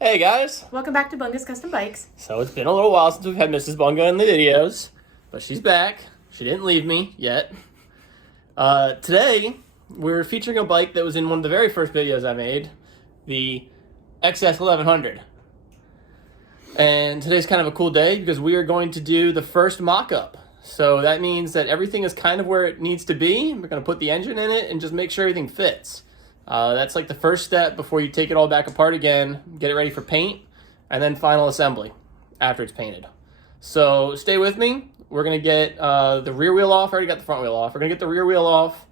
Hey guys! Welcome back to Bunga's Custom Bikes. So it's been a little while since we've had Mrs. Bunga in the videos, but she's back. She didn't leave me yet. Today, we're featuring a bike that was in one of the very first videos I made, the XS1100. And today's kind of a cool day because we are going to do the first mock-up. So that means that everything is kind of where it needs to be. We're going to put the engine in it and just make sure everything fits. That's like the first step before you take it all back apart again, get it ready for paint, and then final assembly after it's painted. So stay with me. We're going to get the rear wheel off. I already got the front wheel off. We're going to get the rear wheel off,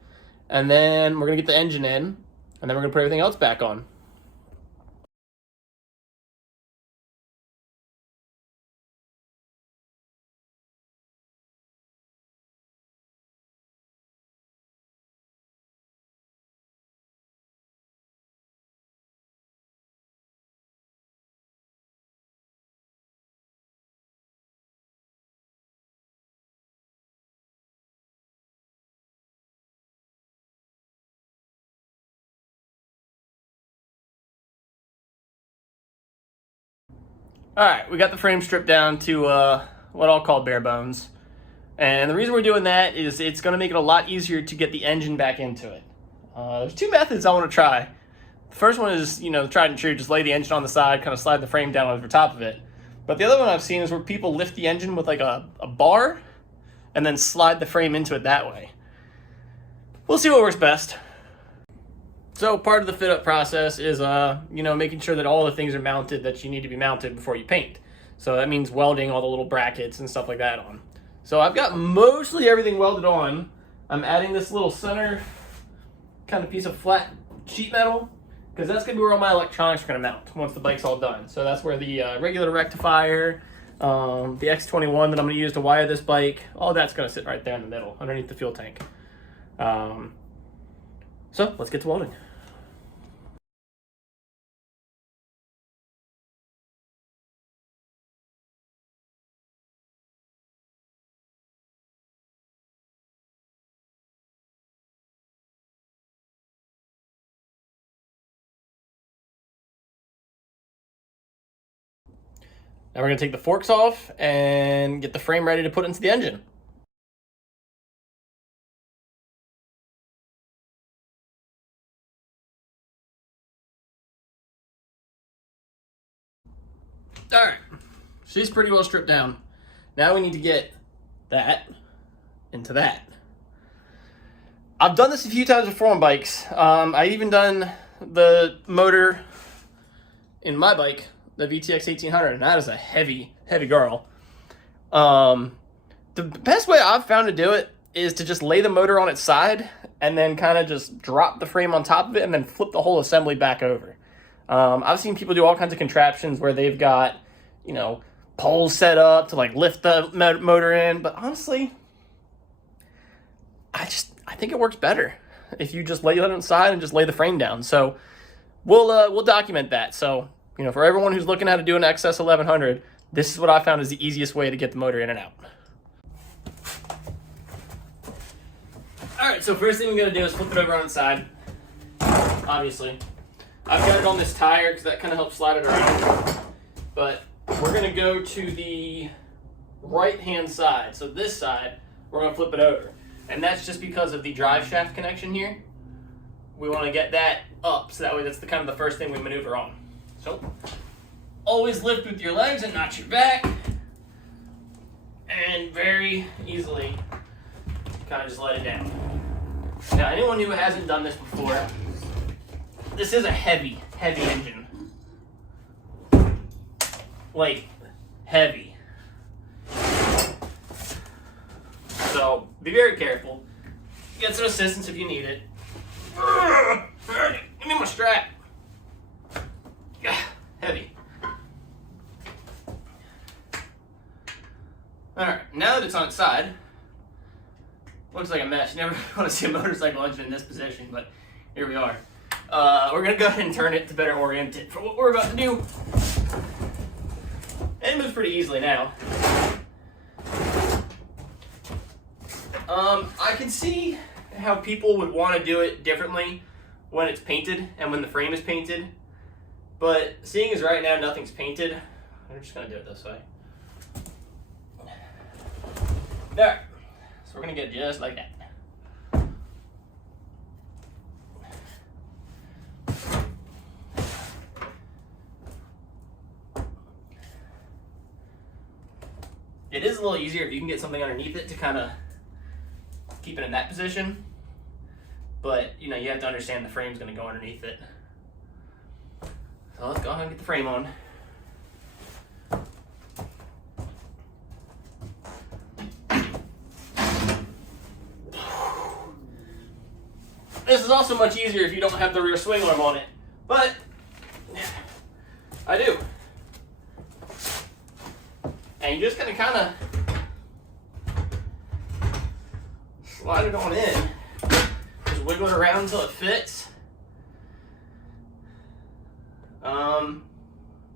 and then we're going to get the engine in, and then we're going to put everything else back on. All right, we got the frame stripped down to what I'll call bare bones. And the reason we're doing that is it's going to make it a lot easier to get the engine back into it. There's two methods I want to try. The first one is, tried and true, just lay the engine on the side, kind of slide the frame down over top of it. But the other one I've seen is where people lift the engine with like a bar and then slide the frame into it that way. We'll see what works best. So part of the fit up process is, making sure that all the things are mounted that you need to be mounted before you paint. So that means welding all the little brackets and stuff like that on. So I've got mostly everything welded on. I'm adding this little center kind of piece of flat sheet metal because that's going to be where all my electronics are going to mount once the bike's all done. So that's where the regular rectifier, the X21 that I'm going to use to wire this bike, all that's going to sit right there in the middle underneath the fuel tank. So let's get to welding. Now we're going to take the forks off and get the frame ready to put into the engine. All right, she's pretty well stripped down. Now we need to get that into that. I've done this a few times before on bikes. I've even done the motor in my bike, the VTX 1800, and that is a heavy, heavy girl. The best way I've found to do it is to just lay the motor on its side and then kind of just drop the frame on top of it and then flip the whole assembly back over. I've seen people do all kinds of contraptions where they've got, poles set up to like lift the motor in, but honestly, I think it works better if you just lay it on the side and just lay the frame down. So we'll document that. So, for everyone who's looking how to do an XS1100, this is what I found is the easiest way to get the motor in and out. All right, so first thing we're gonna do is flip it over on its side, obviously. I've got it on this tire because that kind of helps slide it around. But we're going to go to the right-hand side. So this side, we're going to flip it over. And that's just because of the drive shaft connection here. We want to get that up, so that way that's kind of the first thing we maneuver on. So always lift with your legs and not your back. And very easily kind of just let it down. Now, anyone who hasn't done this before, this is a heavy, heavy engine. Like, heavy. So, be very careful. Get some assistance if you need it. Give me my strap. Heavy. Alright, now that it's on its side, looks like a mess. You never want to see a motorcycle engine in this position, but here we are. We're going to go ahead and turn it to better orient it for what we're about to do. And it moves pretty easily now. I can see how people would want to do it differently when it's painted and when the frame is painted. But seeing as right now nothing's painted, I'm just gonna do it this way. There. So we're gonna get just like that. It is a little easier if you can get something underneath it to kind of keep it in that position. But, you know, you have to understand the frame's going to go underneath it. So let's go ahead and get the frame on. This is also much easier if you don't have the rear swing arm on it. But I do. And you're just going to kind of slide it on in. Just wiggle it around until it fits.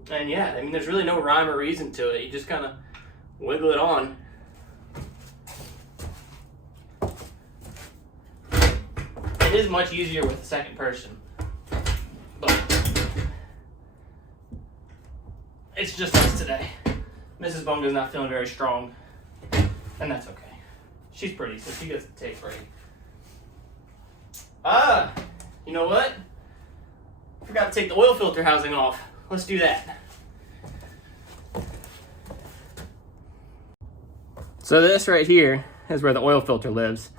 And yeah, I mean, there's really no rhyme or reason to it. You just kind of wiggle it on. It is much easier with the second person. But it's just us today. Mrs. Bunga's not feeling very strong, and that's okay. She's pretty, so she gets to take break. You know what? I forgot to take the oil filter housing off. Let's do that. So this right here is where the oil filter lives.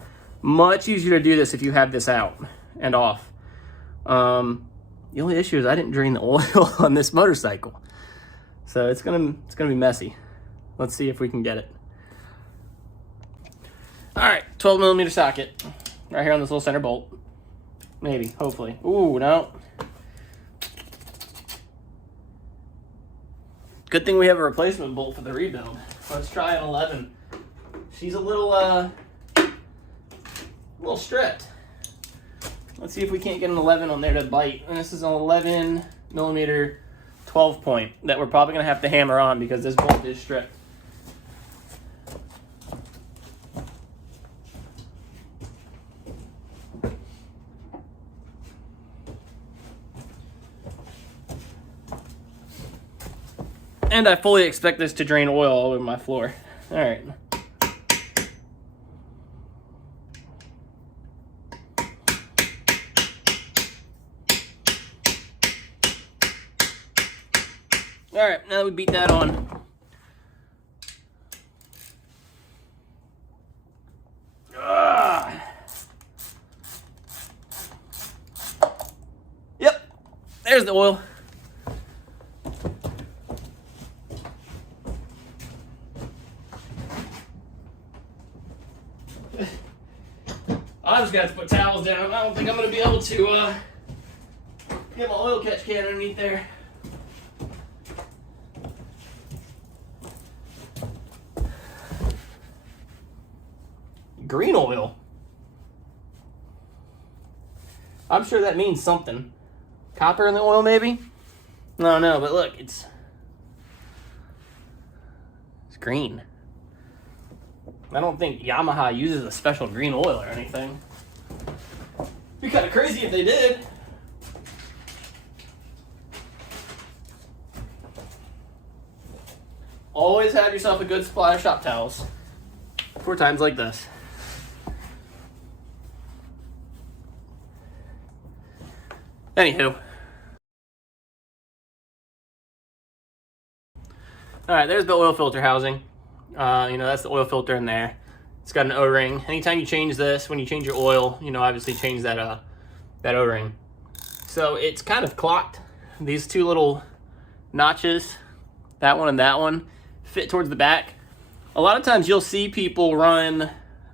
Much easier to do this if you have this out and off. The only issue is I didn't drain the oil on this motorcycle. So it's gonna be messy. Let's see if we can get it. All right, 12mm socket right here on this little center bolt. Maybe, hopefully. Ooh, no. Good thing we have a replacement bolt for the rebuild. Let's try an 11. She's a little stripped. Let's see if we can't get an 11 on there to bite. And this is an 11mm 12 point that we're probably gonna have to hammer on because this bolt is stripped. And I fully expect this to drain oil all over my floor. All right. All right, now that we beat that on. Yep, there's the oil. I just got to put towels down. I don't think I'm going to be able to get my oil catch can underneath there. Green oil. I'm sure that means something. Copper in the oil, maybe? No, but look, it's green. I don't think Yamaha uses a special green oil or anything. It'd be kind of crazy if they did. Always have yourself a good supply of shop towels for times like this. Anywho. Alright, there's the oil filter housing. That's the oil filter in there. It's got an O-ring. Anytime you change this, when you change your oil, obviously change that O-ring. So it's kind of clocked. These two little notches, that one and that one, fit towards the back. A lot of times you'll see people run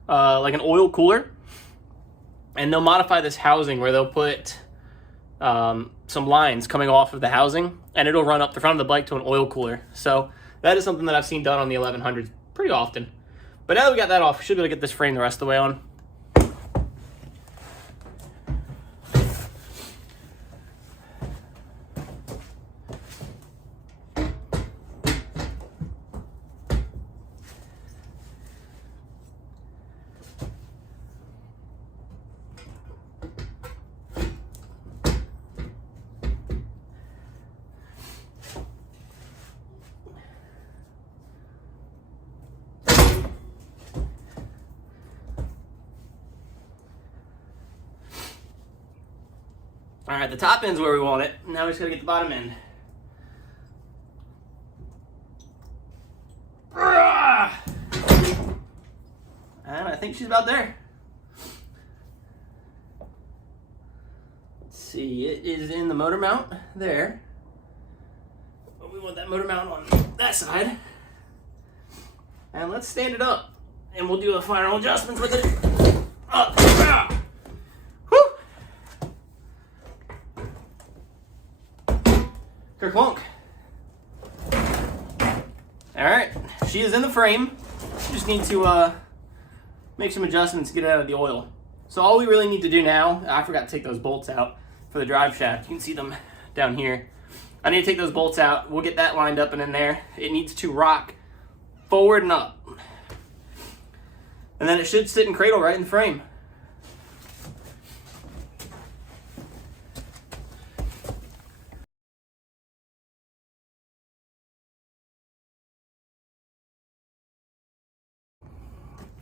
like an oil cooler, and they'll modify this housing where they'll put some lines coming off of the housing, and it'll run up the front of the bike to an oil cooler. So that is something that I've seen done on the 1100s pretty often. But now that we got that off, we should be able to get this frame the rest of the way on. All right, the top end's where we want it. Now we just gotta get the bottom end. And I think she's about there. Let's see, it is in the motor mount there. But we want that motor mount on that side. And let's stand it up. And we'll do the final adjustments with it. Up. Whew. Kerplunk. Alright, she is in the frame. Just need to make some adjustments to get it out of the oil. So all we really need to do now, I forgot to take those bolts out for the drive shaft. You can see them down here. I need to take those bolts out. We'll get that lined up and in there. It needs to rock forward and up. And then it should sit and cradle right in the frame.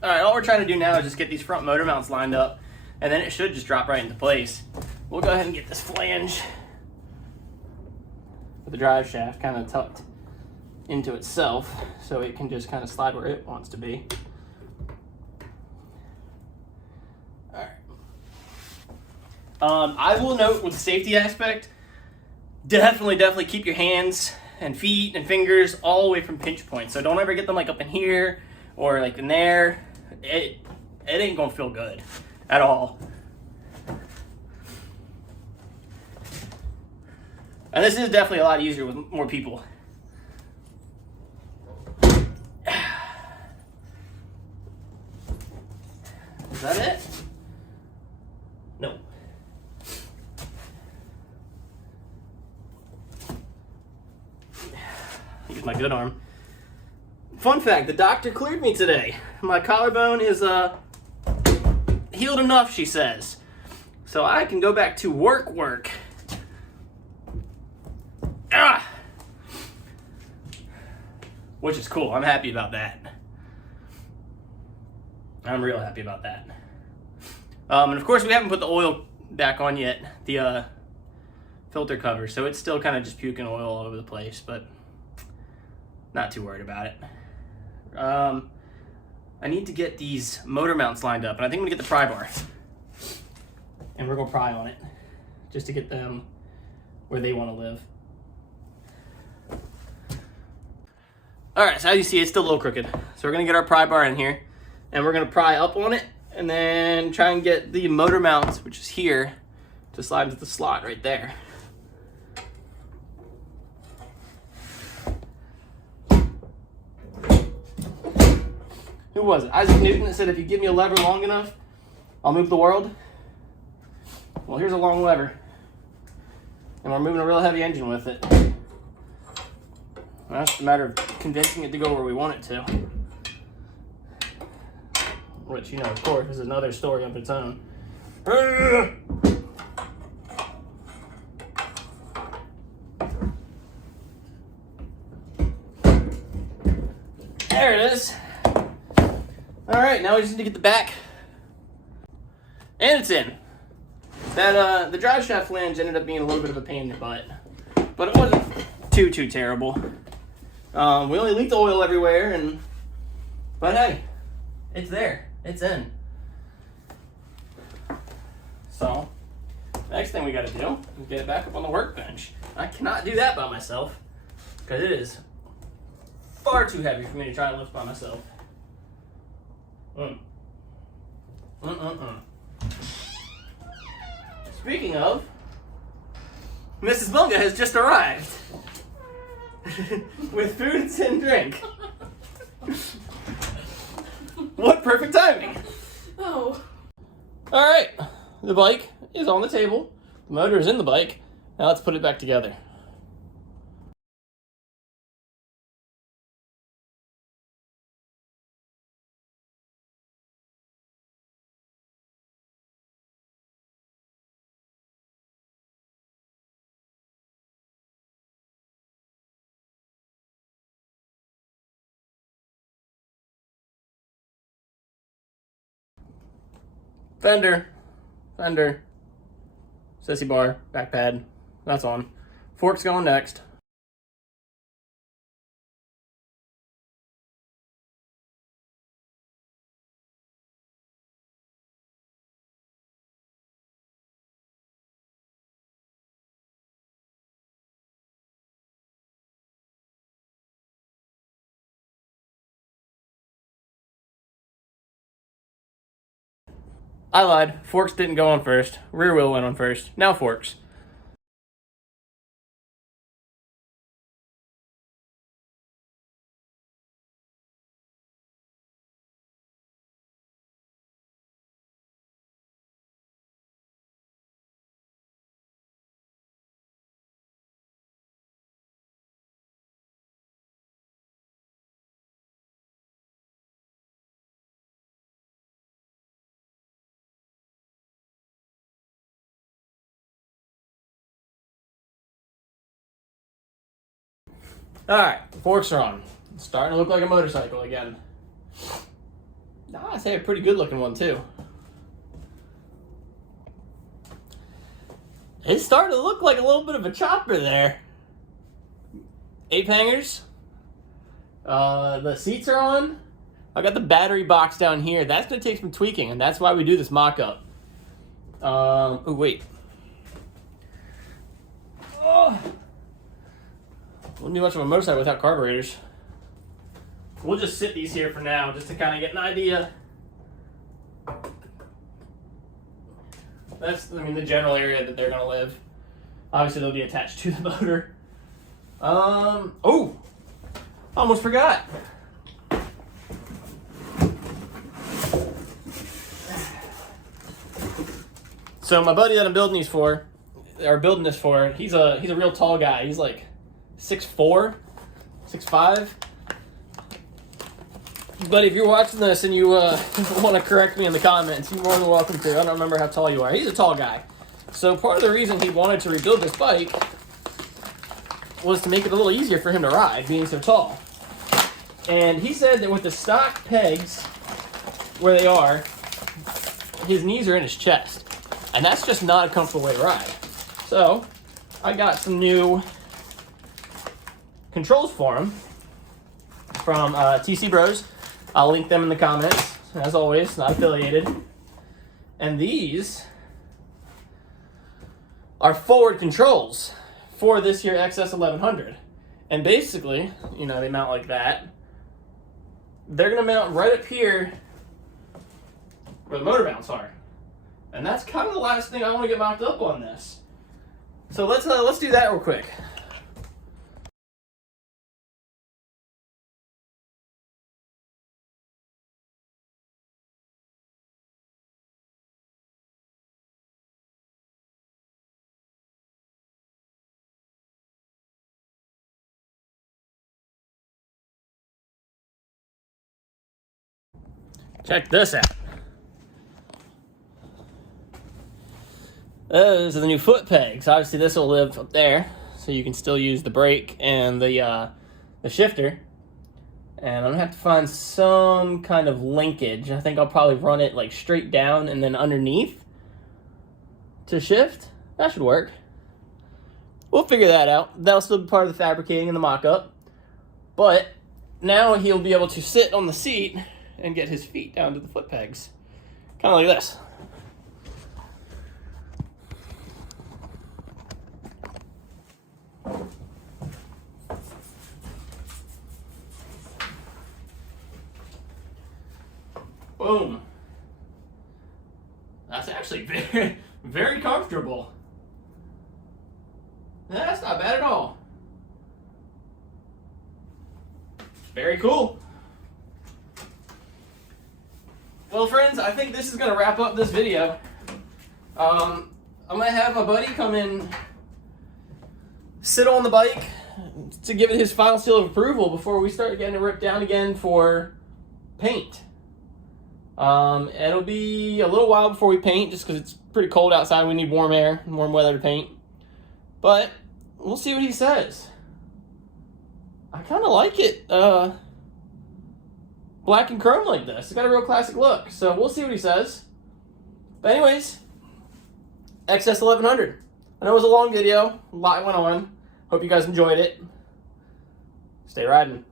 All right, all we're trying to do now is just get these front motor mounts lined up, and then it should just drop right into place. We'll go ahead and get this flange with the drive shaft kind of tucked into itself so it can just kind of slide where it wants to be. All right. I will note with the safety aspect, definitely keep your hands and feet and fingers all the way from pinch points. So don't ever get them like up in here or like in there. It ain't gonna feel good at all. And this is definitely a lot easier with more people. Is that it? No. Use my good arm. Fun fact, the doctor cleared me today. My collarbone is healed enough, she says. So I can go back to work. Ah! Which is cool. I'm happy about that. I'm real happy about that. And of course we haven't put the oil back on yet, the filter cover, so it's still kind of just puking oil all over the place, but not too worried about it. I need to get these motor mounts lined up, and I think I'm gonna get the pry bar. And we're gonna pry on it, just to get them where they wanna live. All right, so as you see, it's still a little crooked. So we're gonna get our pry bar in here, and we're gonna pry up on it, and then try and get the motor mounts, which is here, to slide into the slot right there. Who was it? Isaac Newton that said, if you give me a lever long enough, I'll move the world. Well, here's a long lever. And we're moving a real heavy engine with it. Well, it's just a matter of convincing it to go where we want it to. Which, you know, of course, is another story of its own. There it is. All right, now we just need to get the back. And it's in. That the drive shaft flange ended up being a little bit of a pain in the butt, but it wasn't too terrible. We only leaked oil everywhere, but hey, it's there. It's in. So, next thing we got to do is get it back up on the workbench. I cannot do that by myself because it is far too heavy for me to try and lift by myself. Speaking of, Mrs. Bunga has just arrived with food and drink. What perfect timing! Oh. All right, the bike is on the table. The motor is in the bike. Now let's put it back together. Fender. Sissy bar, back pad, that's on. Fork's going next. I lied. Forks didn't go on first. Rear wheel went on first. Now forks. Alright, forks are on. It's starting to look like a motorcycle again. I'd say a pretty good looking one too. It's starting to look like a little bit of a chopper there. 8 hangers. The seats are on. I got the battery box down here. That's going to take some tweaking, and that's why we do this mock-up. Oh, wait. Oh. Wouldn't be much of a motorcycle without carburetors. We'll just sit these here for now, just to kind of get an idea. That's, I mean, the general area that they're going to live. Obviously, they'll be attached to the motor. Oh! Almost forgot. So my buddy that I'm building these for, or building this for, he's a real tall guy. He's like 6'4", 6'5". Buddy, if you're watching this and you want to correct me in the comments, you're more than welcome to. I don't remember how tall you are. He's a tall guy. So part of the reason he wanted to rebuild this bike was to make it a little easier for him to ride, being so tall. And he said that with the stock pegs where they are, his knees are in his chest. And that's just not a comfortable way to ride. So I got some new controls for him from TC Bros. I'll link them in the comments, as always, not affiliated. And these are forward controls for this here XS1100. And basically, you know, they mount like that. They're going to mount right up here where the motor mounts are. And that's kind of the last thing I want to get mocked up on this. So let's do that real quick. Check this out. Those are the new foot pegs. Obviously, this will live up there, so you can still use the brake and the shifter. And I'm gonna have to find some kind of linkage. I think I'll probably run it like straight down and then underneath to shift. That should work. We'll figure that out. That'll still be part of the fabricating and the mock-up. But now he'll be able to sit on the seat and get his feet down to the foot pegs. Kind of like this. Boom. That's actually very, very comfortable. That's not bad at all. Very cool. Well, friends, I think this is going to wrap up this video. I'm going to have my buddy come in, sit on the bike to give it his final seal of approval before we start getting it ripped down again for paint. It'll be a little while before we paint just because it's pretty cold outside. We need warm air and warm weather to paint. But we'll see what he says. I kind of like it black and chrome like this. It's got a real classic look. So we'll see what he says. But anyways, XS1100. I know it was a long video, a lot went on. Hope you guys enjoyed it. Stay riding.